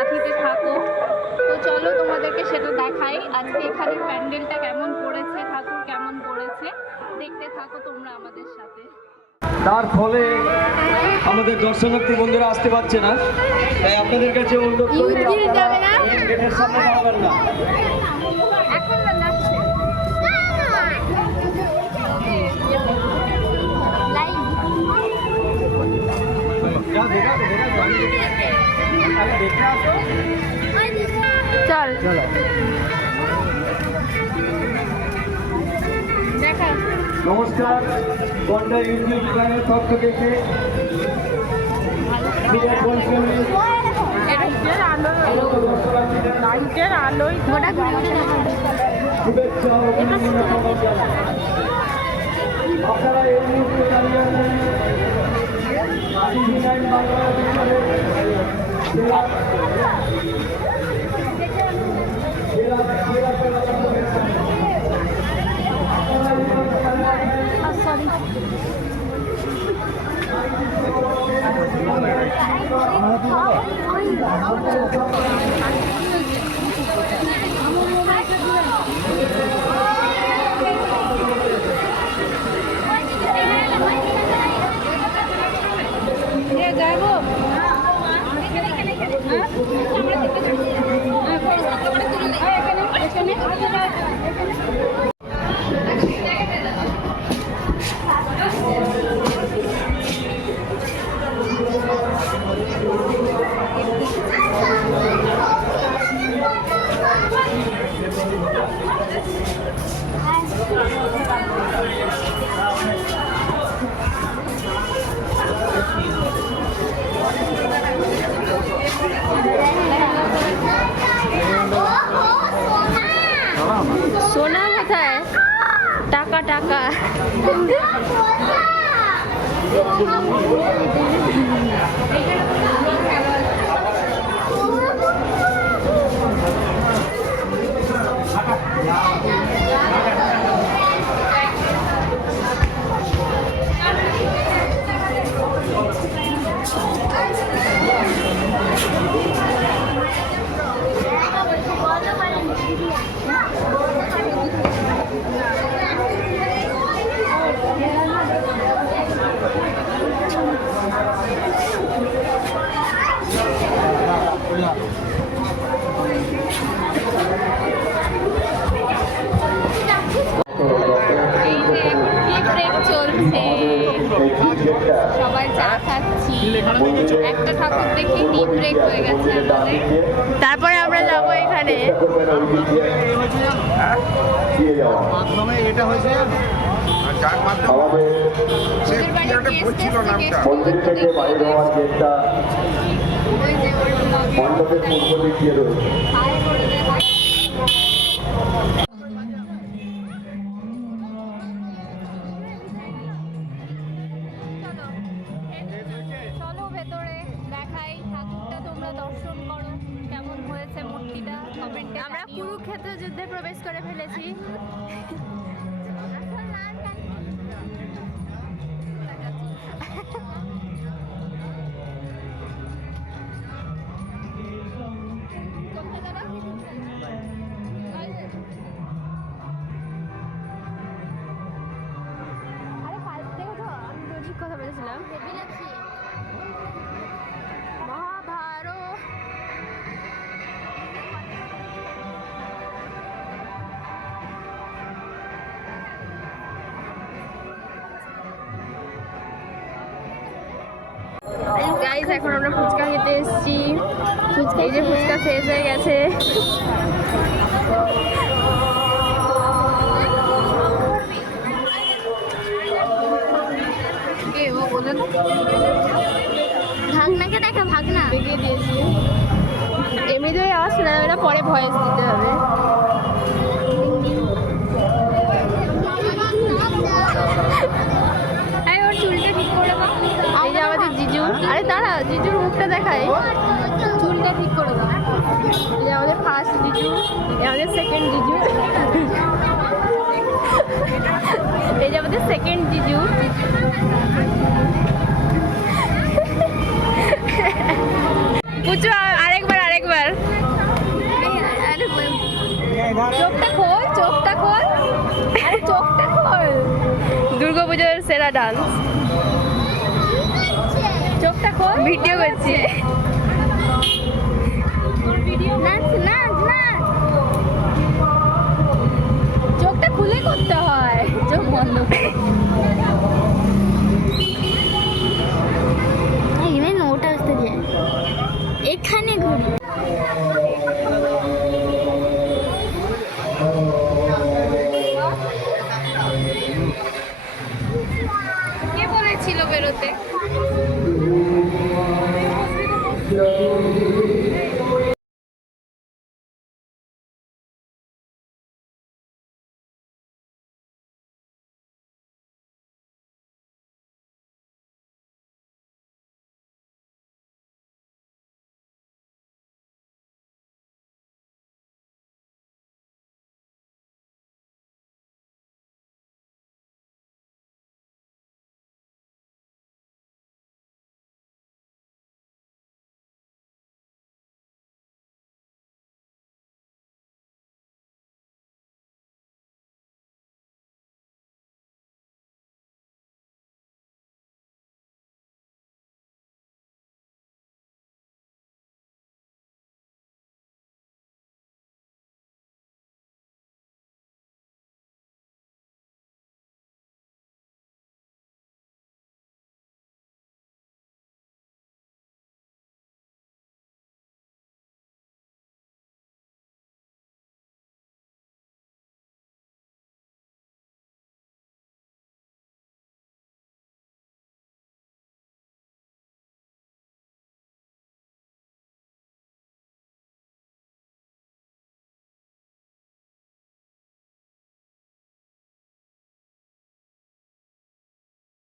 কাঁথিতে থাকো। তো চলো তোমাদেরকে সেটা দেখাই। আজকে এখানে প্যান্ডেলটা কেমন করেছে ঠাকুর কেমন করেছে দেখতে থাকো তোমরা আমাদের সাথে। তার ফলে আমাদের দর্শনার্থী বন্ধুরা আসতে পারছে না। তাই আপনাদের কাছে অনুরোধ করি যাবে না? আপনারা গেটের সামনে দাঁড়াবেন না। এখন না যাচ্ছে। যা দেখা দেখা আরে দেখে আসো। চল। চলো। নমস্কার গন্ডা ইউটিউব চ্যানেল পক্ষ থেকে। লাইটের আলোয় গোটা ঘুরে শুভেচ্ছা আপনারা এই মুহূর্তে দাঁড়িয়ে আছেন। টিভি নাইন বাংলাদেশের জেলা জেলা জেলা প্রশাসনের সামনে। আপনারা এই মুহূর্তে দাঁড়িয়ে আছেন সরি যাব সোনা টাকা। সবাই চা খাচ্ছি একটা ঠাকুর দেখে টি ব্রেক হয়ে গেছে আমাদের তারপরে আমরা যাব এখানে। মাধ্যমে এটা হয়েছে যার মাধ্যমে সে ওদের বাড়ি কি একটা guest বলছিল নামটা মন্দির থেকে বাইরে হওয়ার গেটটা ওই যে ওর লগে মণ্ডপের পূর্ব দিক দিয়ে রয়েছে। চলো ভেতরে দেখাই ঠাকুরটা তোমরা দর্শন করো কেমন হয়েছে মূর্তিটা কমেন্টে আমরা কুরুক্ষেত্র যুদ্ধে প্রবেশ করে ফেলেছি। ঠিক কথা বলেছিলাম। এখন আমরা ফুচকা খেতে এসেছি। এই যে ফুচকা শেষ হয়ে গেছে। দেখা ভাগনা। দেখিয়ে দিয়েছি। এমনিতে আওয়াজ শোনা যাবে না পরে ভয়েস দিতে হবে। আরে ওর চুলটা ঠিক করে দাও। এই আমাদের জিজু। আরে দাঁড়া জিজুর মুখটা দেখাই। চুলটা ঠিক করে দাও। আমাদের ফার্স্ট জিজু আমাদের সেকেন্ড জিজু। চোখটা খোল চোখটা খোল। চোখটা খোল। দুর্গাপুজোর সেরা ডান্স চোখটা খোল ভিডিও করছে।